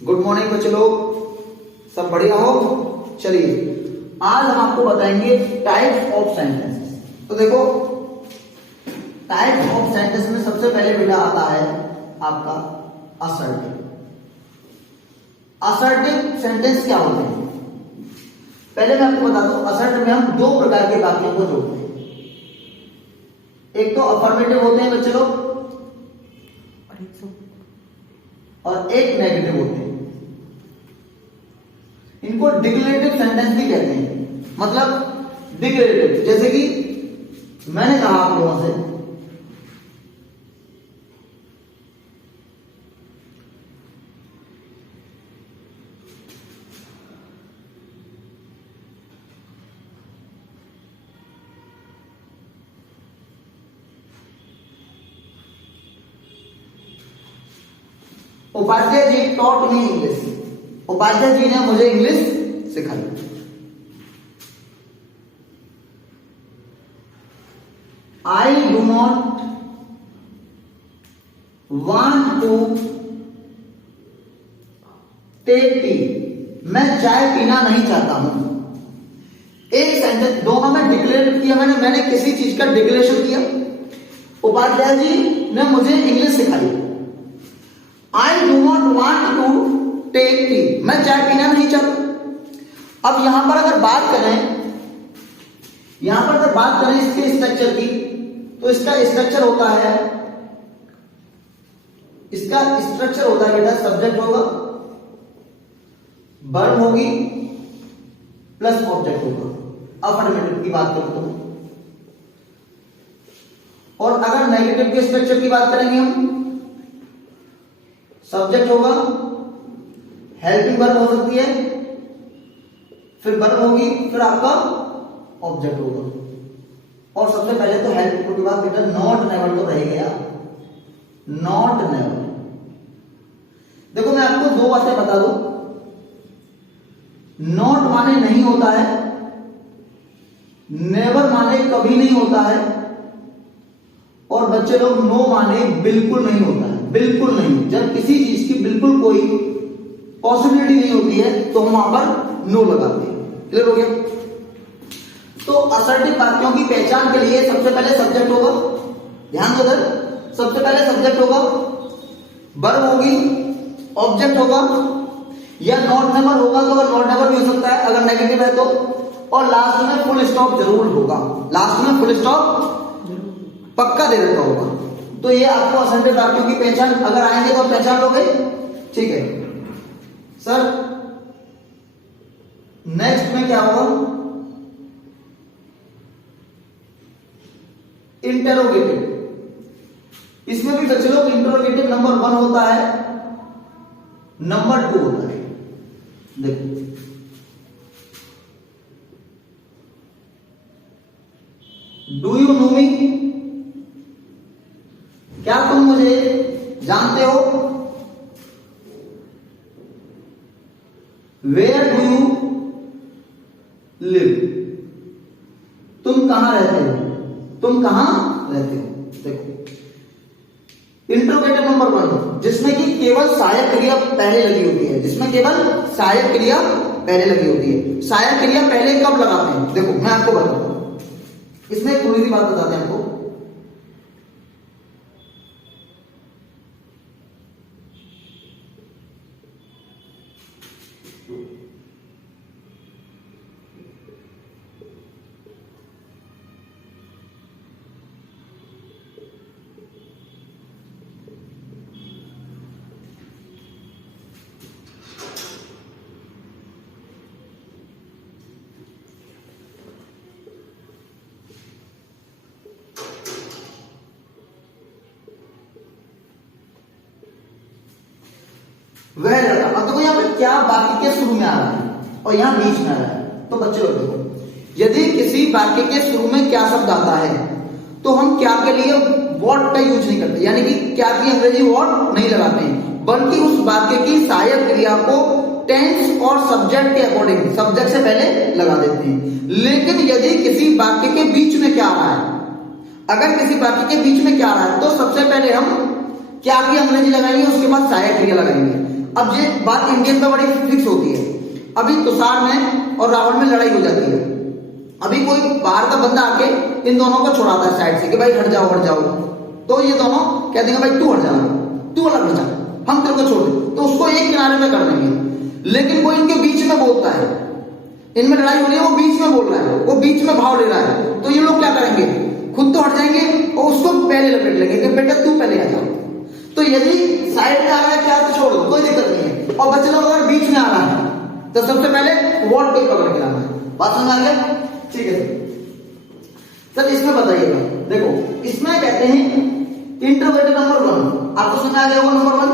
Good morning बच्चे लोग, सब बढ़िया हो। चलिए आज हम आपको बताएंगे टाइप्स ऑफ सेंटेंस। तो देखो टाइप्स ऑफ सेंटेंस में सबसे पहले बेटा आता है आपका असर्टिव। असर्टिव सेंटेंस क्या होते हैं पहले मैं आपको बता दूं। असर्टिव में हम दो प्रकार के वाक्यों को जोड़ते हैं। एक तो अफर्मेटिव होते हैं बच्चे लोग और एक नेगेटिव होते हैं। इनको डिक्लेरेटिव सेंटेंस भी कहते हैं। मतलब डिक्लेरेटिव, जैसे कि मैंने कहा आप लोगों से Upadhyay ji taught me English. Upadhyay ji ने मुझे इंग्लिश सिखाई। I do not want to take tea. मैं चाय पीना नहीं चाहता हूं। एक सेंटेंस, दोनों में डिक्लेयर किया मैंने किसी चीज का डिक्लेरेशन किया। उपाध्याय जी ने मुझे इंग्लिश सिखाई। I do not want to take tea. मैं चाय पीना नहीं चाहता। अब यहां पर अगर बात करें इसके स्ट्रक्चर की, तो इसका स्ट्रक्चर होता है बेटा सब्जेक्ट होगा, वर्ब होगी प्लस ऑब्जेक्ट होगा। अफर्मेटिव की बात करूं तो। और अगर नेगेटिव के स्ट्रक्चर की बात करेंगे हम, सब्जेक्ट होगा, हेल्पिंग वर्ब हो सकती है, फिर वर्ब होगी, फिर आपका ऑब्जेक्ट होगा। और सबसे पहले तो हेल्पिंग के बाद बेटा नॉट नेवर तो रह गया। Not never. देखो मैं आपको दो बातें बता दूं। नॉट माने नहीं होता है, नेवर माने कभी नहीं होता है, और बच्चे लोग नो माने बिल्कुल नहीं होता है। बिल्कुल नहीं। जब किसी चीज की बिल्कुल कोई पॉसिबिलिटी नहीं होती है तो हम वहां पर नो लगाते हैं। क्लियर हो गया? तो असर्टिव वाक्यों की पहचान के लिए सबसे पहले सब्जेक्ट होगा। ध्यान दो इधर, सबसे पहले सब्जेक्ट होगा, वर्ब होगी, ऑब्जेक्ट होगा, या नॉट नेवर होगा तो अगर नॉट नेवर भी हो सकता है अगर नेगेटिव है तो, और लास्ट में फुल स्टॉप जरूर होगा। लास्ट में फुल स्टॉप पक्का दे देता होगा। तो ये आपको असर्टिव वाक्यों की पहचान अगर आएंगे तो पहचान लोगे। ठीक है सर, नेक्स्ट में क्या होगा? इंटेरोगेटिव। इसमें भी बच्चे लोग इंटेरोगेटिव नंबर 1 होता है, नंबर 2 होता है। देखो डू यू नो मी? क्या तुम मुझे जानते हो? Where do you live? तुम कहां रहते हो? तुम कहां रहते हो? देखो इंट्रोगेटिव नंबर 1 जिसमें कि केवल सहायक क्रिया पहले लगी होती है। सहायक क्रिया पहले कब लगाते हैं? देखो मैं आपको बताता हूं। इसमें थोड़ी सी बात बताते हैं आपको। वह लड़का, अब देखो यहाँ पे क्या वाक्य के शुरू में आ रहा है और यहाँ बीच में आ रहा है। तो बच्चे लोग देखो, यदि किसी वाक्य के शुरू में क्या शब्द आता है तो हम क्या के लिए वॉट का यूज नहीं करते, यानी कि क्या की अंग्रेजी वॉट नहीं लगाते हैं, बल्कि उस वाक्य की सहायक क्रिया को टेंस और सब्जेक्ट के अकॉर्डिंग सब्जेक्ट से पहले लगा देते हैं। लेकिन यदि किसी वाक्य के बीच में क्या आ रहा है, अगर किसी वाक्य के बीच में क्या आ रहा है तो सबसे पहले हम क्या की अंग्रेजी लगाएंगे, उसके बाद सहायक क्रिया लगाएंगे। अब ये बात इंडियन में बड़ी फिक्स होती है। अभी तुषार में और राहुल में लड़ाई हो जाती है, अभी कोई बाहर का बंदा आके इन दोनों को छुड़ाता है साइड से कि भाई हट जाओ हट जाओ, तो ये दोनों कह देंगे भाई तू हट जा, तू अलग हट जा, हम तेरे को छोड़ दे, तो उसको एक किनारे में कर देंगे। लेकिन कोई इनके बीच में बोलता है, इनमें लड़ाई हो रही है, वो बीच में बोल रहा है, वो बीच में भाव ले रहा है, तो ये लोग क्या करेंगे, खुद तो हट जाएंगे और उसको पहले लपेट लेंगे कि बेटा तू पहले आ जा। तो यदि साइड में आ रहा है क्या तो छोड़ दो, कोई दिक्कत नहीं है, और बच्चे लोग अगर बीच में आ रहा है तो सबसे पहले वॉट को ही पकड़ के लाना है। बात समझ आ गया? ठीक है सर, इसमें बताइएगा, देखो इसमें कहते हैं इंटरोगेटिव नंबर 1, आपको समझ आ गया होगा नंबर 1,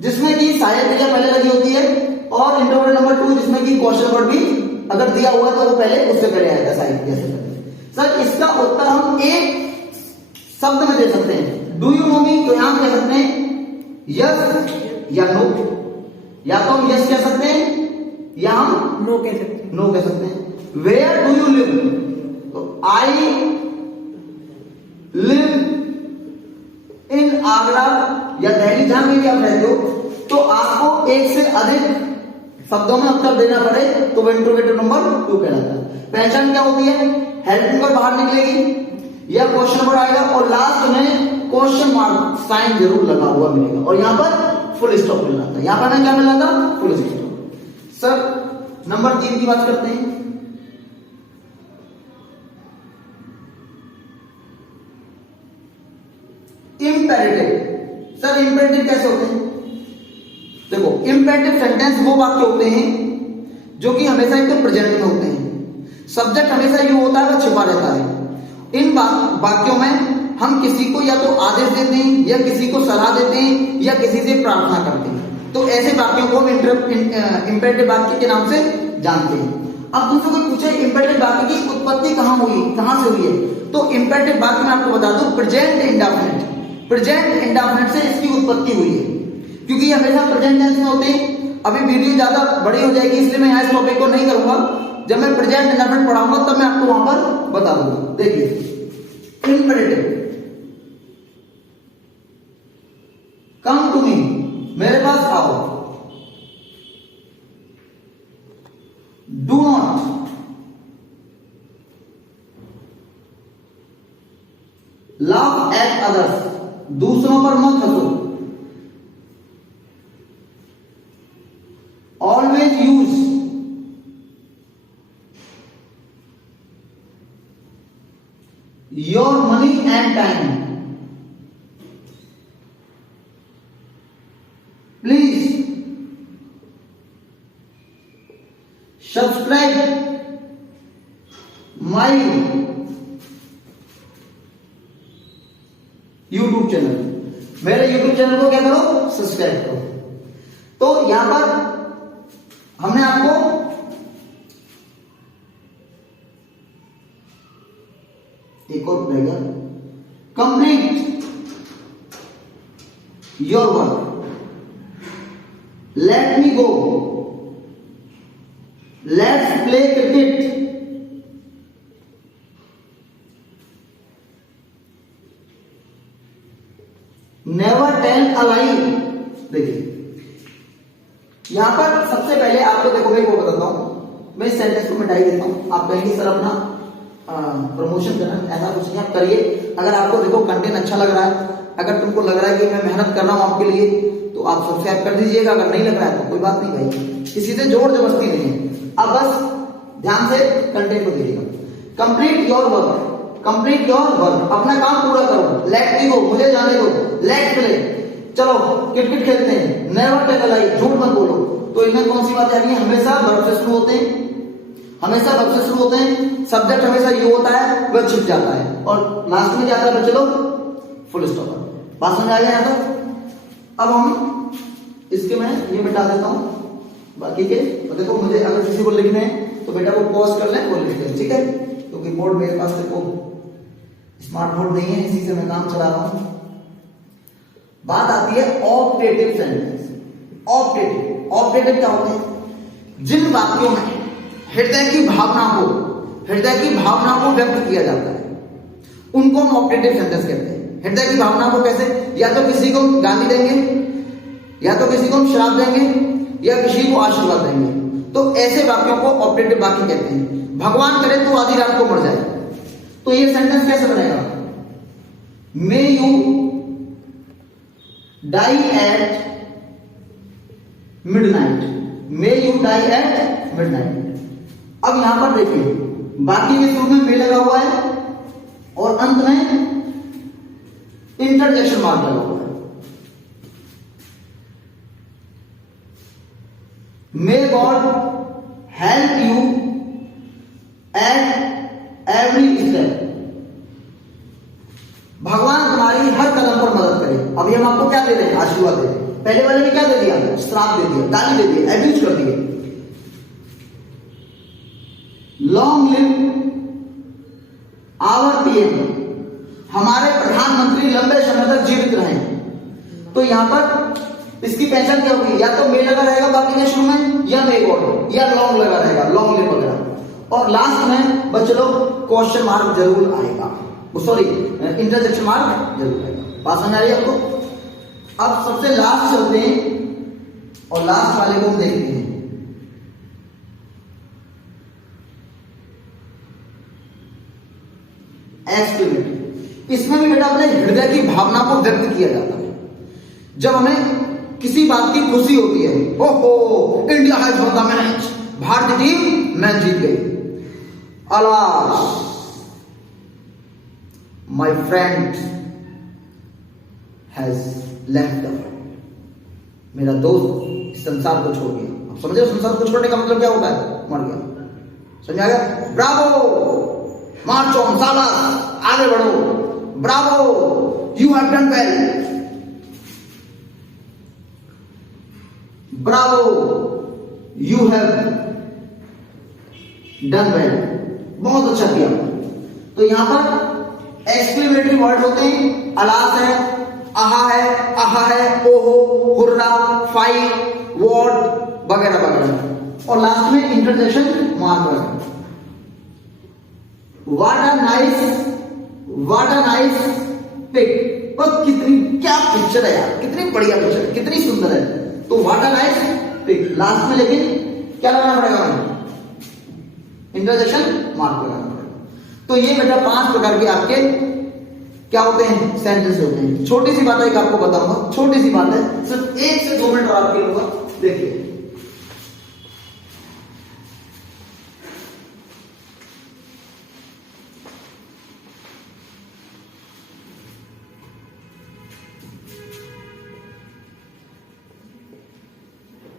जिसमें कि सहायक क्रिया पहले लगी होती है, और इंटरोगेटिव नंबर 2 जिसमें कि क्वेश्चन वर्ड भी अगर दिया हुआ तो वो पहले उससे पहले आएगा सहायक क्रिया से पहले। सर इसका उत्तर हम एक शब्द में दे सकते हैं, डू यू नो मी, तो यहां कह सकते हैं यस या नो, या तो हम यस कह सकते हैं या हम नो कह सकते हैं, नो कह सकते हैं। वेयर डू यू लिव, तो आई लिव इन आगरा या दिल्ली, जहां भी आप रहते हो, तो आपको एक से अधिक शब्दों में उत्तर देना पड़े तो वो इंटरोगेटिव नंबर 2 कहलाता है। पहचान क्या होती है, हेल्पिंग वर्ब बाहर निकलेगी या क्वेश्चन वर्ड आएगा और लास्ट में क्वेश्चन मार्क साइन जरूर लगा हुआ मिलेगा, और यहां पर फुल स्टॉप मिलना था, यहां पर हमें क्या मिलना था, फुल स्टॉप। सर नंबर 3 की बात करते हैं। इंपेरेटिव, सर इंपेरेटिव कैसे होते हैं, देखो इंपेरेटिव सेंटेंस वो वाक्य होते हैं जो कि हमेशा एक तो प्रेजेंट में होते हैं, सब्जेक्ट हमेशा ये होता है वो छिपा रहता है। इन वाक्यों में हम किसी को या तो आदेश देते हैं या किसी को सलाह देते हैं या किसी से प्रार्थना करते हैं, तो ऐसे वाक्यों को हम इंपेरेटिव वाक्य के नाम से जानते हैं। अब दूसरे को पूछे इंपेरेटिव वाक्य की उत्पत्ति कहां से हुई है, तो इंपेरेटिव वाक्य में आपको बता दूं प्रेजेंट इंडेफिनिट से इसकी उत्पत्ति हुई है, क्योंकि ये हमेशा प्रेजेंट टेंस में होते हैं। अभी वीडियो ज्यादा बड़ी हो जाएगी इसलिए मैं यहाँ इस टॉपिक को नहीं करूंगा, जब मैं प्रेजेंट इंडेफिनिट पढ़ाऊंगा तब मैं आपको वहां पर बता दूंगा। देखिए इंपेरेटिव, कम टू मी, मेरे पास आओ, do not, laugh at others, दूसरों पर मत हंसो, always use, your money and time, please subscribe my YouTube channel, मेरे यूट्यूब चैनल को क्या करो, सब्सक्राइब करो। तो यहां पर हमने आपको एक और रहेगा, complete your work, let me go, let's play cricket, never tell a lie. देखिए यहां पर सबसे पहले आपको देखो मैं वो बताता हूं, मैं इस सेंटेंस को मिटाई देता हूं, आप कहेंगे सर अपना प्रमोशन करना, ऐसा कुछ नहीं, आप करिए। अगर आपको देखो कंटेंट अच्छा लग रहा है, अगर तुमको लग रहा है कि मैं मेहनत कर रहा हूं आपके लिए, तो आप सब्सक्राइब कर दीजिएगा। अगर नहीं लग रहा है तो कोई बात नहीं भाई, किसी से जोर जबरदस्ती नहीं है, अब बस ध्यान से कंटेंट को देखिएगा। Complete your work, complete your work, अपना काम पूरा करो, लेट मी गो, मुझे जाने दो, लेट प्ले, चलो क्रिकेट खेलते हैं, नेवर टेल अ लाई, झूठ मत बोलो। तो इनमें कौन सी बात आ रही है, हमेशा वर्ब से शुरू होते हैं, हमेशा वर्ब से शुरू होते हैं, सब्जेक्ट हमेशा ये होता है वह छिप जाता है, और लास्ट में क्या आता है बच्चे लोग, फुल स्टॉप। बात समझ आ गया यहाँ तक? अब हम इसके मैं ये मिटा देता हूं बाकी के, तो देखो मुझे अगर किसी को लिखने हैं तो बेटा वो पॉज कर ले, वो लिख ले, ठीक है, क्योंकि बोर्ड मेरे पास देखो स्मार्ट बोर्ड नहीं है, इसी से मैं काम चला रहा हूं। बात आती है ऑप्टेटिव सेंटेंस। ऑप्टेटिव क्या होते हैं, जिन वाक्यों में हृदय की भावना को व्यक्त किया जाता है उनको हम ऑप्टेटिव सेंटेंस कहते हैं। हृदय की भावना को कैसे, या तो किसी को गाली देंगे या तो किसी को हम श्राप देंगे या किसी को आशीर्वाद देंगे। तो ऐसे वाक्यों को ऑपरेटिव वाक्य कहते हैं। भगवान करे तो आधी रात को मर जाए, तो ये सेंटेंस कैसे बनेगा? May you die at midnight, may you die at midnight. अब यहां पर देखिए, बाकी के शुरू में मे लगा हुआ है और अंत में इंटरजेक्शन मार्क लगा हुआ है। May God help you at every step, भगवान तुम्हारी हर कदम पर मदद करे। अभी हम आपको क्या दे रहे हैं? आशीर्वाद दे रहे हैं। पहले वाले ने क्या दे दिया? श्राप दे दिया, गाली दे दिया, एब्यूज कर दिए। लॉन्ग लिव आवर पीएम, हमारे प्रधानमंत्री लंबे समय तक जीवित रहे। तो यहां पर इसकी पहचान क्या होगी? या तो मे लगा रहेगा बाकी के शुरू में, या मे गॉड, या लॉन्ग लगा रहेगा, लॉन्ग लिव वगैरह। और लास्ट में बच्चे लोग क्वेश्चन मार्क जरूर आएगा, सॉरी इंटरजेक्शन मार्क जरूर आएगा। बात समझ आ रही है आपको? अब सबसे लास्ट चलते हैं और लास्ट वाले को हम देखते हैं। एक्सक्लेमेटरी, इसमें भी बेटा अपने हृदय की भावना को व्यक्त किया जाता है। जब हमें किसी बात की खुशी होती है, ओहो India has one the match, भारतीय टीम मैच जीत गई। Alas my friend has left the world, मेरा दोस्त संसार को छोड़ गया। आप समझे संसार को छोड़ने का मतलब क्या होता है? मर गया। समझ आ गया? ब्रावो, मार्च ऑन सालास, आगे बढ़ो, Bravo, you have done well, Bravo, you have done well, बहुत अच्छा किया। तो यहां पर एक्सक्लेमेटरी वर्ड होते हैं, अलास है, आहा है, ओहो, हुर्रा, फाइट, वॉट वगैरह वगैरह। और लास्ट में इंटरजेक्शन मार्क है। What a nice pic, पर कितनी क्या पिक्चर है यार, कितनी बढ़िया पिक्चर है, कितनी सुंदर है। तो what a nice pic, last में लेकिन क्या लगाना पड़ेगा? इंटरजेक्शन मार्क लगाना पड़ेगा। तो ये बेटा 5 प्रकार के आपके क्या होते हैं? सेंटेंस होते हैं। छोटी सी बात है, एक आपको बताऊंगा, छोटी सी बात है, सिर्फ 1 से 2 मिनट और आपके लूंगा, देखिए।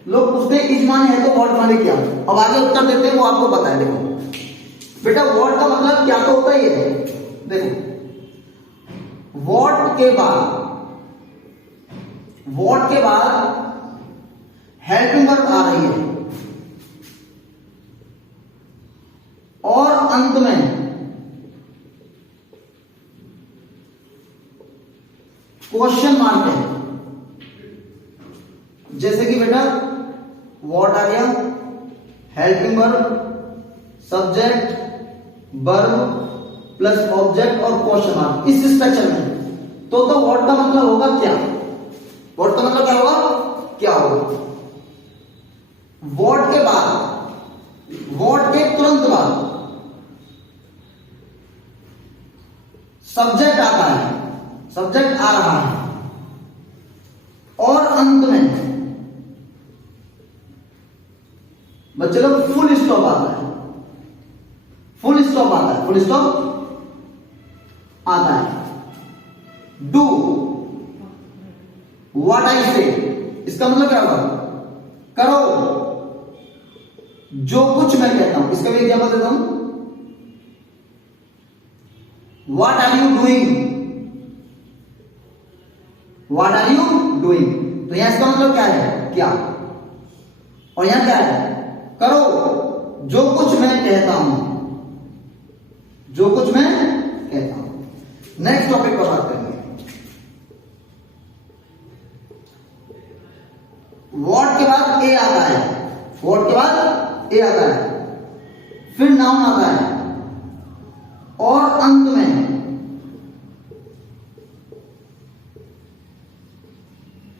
लोग पूछते हैं इजमान है तो वॉट माने क्या? अब आगे उत्तर देते हैं, वो आपको पता है। देखो बेटा, वॉट का मतलब क्या तो होता ही है। देखो वॉट के बाद हेल्पिंग वर्ब आ रही है और अंत में क्वेश्चन मार्क है। जैसे कि बेटा वॉट आ गया, helping verb, subject, verb plus object और क्वेश्चन मार्क, इस स्ट्रक्चर में। तो व्हाट का मतलब होगा क्या? व्हाट का मतलब क्या होगा? क्या होगा? व्हाट के बाद, व्हाट के तुरंत बाद सब्जेक्ट आता है, सब्जेक्ट आ रहा है और अंत में बच्चे लोग फुल स्टॉप आता है, फुल स्टॉप आता है, फुल स्टॉप आता है। डू व्हाट आई से, इसका मतलब क्या होगा? करो जो कुछ मैं कहता हूं। इसका भी एग्जांपल देता हूं, what are you doing, what are you doing. तो यहां इसका मतलब क्या है? क्या। और यहां क्या है? करो जो कुछ मैं कहता हूं, जो कुछ मैं कहता हूं। नेक्स्ट टॉपिक पर बात करेंगे। व्हाट के बाद ए आता है, व्हाट के बाद ए आता है, फिर नाउन आता है और अंत में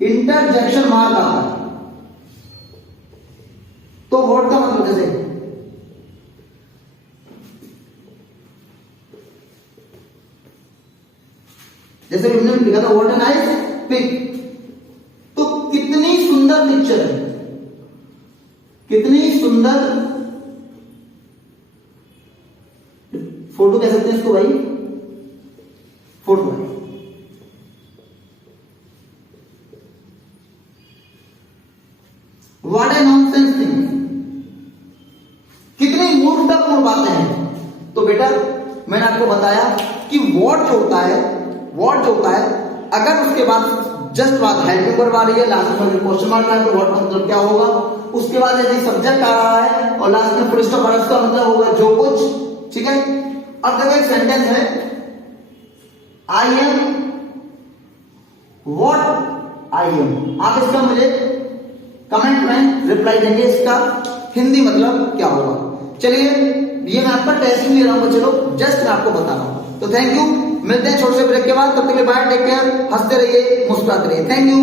इंटरजेक्शन मार्क आता है। तो व्हाट का मतलब जैसे हमने लिखा था व्हाट ए नाइस पिक, तो कितनी सुंदर पिक्चर है, कितनी सुंदर फोटो कह सकते हैं इसको भाई, फोटो है। व्हाट ए नॉनसेंस थिंग, कितनी मूर्खतापूर्ण बातें हैं। तो बेटा मैंने आपको बताया कि व्हाट जो होता है, व्हाट जो होता है, अगर उसके बाद जस्ट बात हेल्पिंग वर्ब आ रही है, लास्ट में क्वेश्चन मार्क आ रहा है, तो व्हाट मतलब क्या होगा। उसके बाद यदि सब्जेक्ट आ रहा है और लास्ट में फुल स्टॉप आ रहा है, उसका मतलब होगा जो कुछ, ठीक है। अब देखो एक सेंटेंस है, I am what I am. आप इसका मुझे कमेंट में रिप्लाई देंगे, इसका हिंदी मतलब क्या होगा। चलिए ये मैं आपका टेस्टिंग ले रहा हूं, चलो जस्ट मैं आपको बता रहा हूं। तो थैंक यू, मिलते हैं छोटे से ब्रेक के बाद, तब तक के लिए बाय, टेक केयर, हंसते रहिए, मुस्कुराते रहिए, थैंक यू।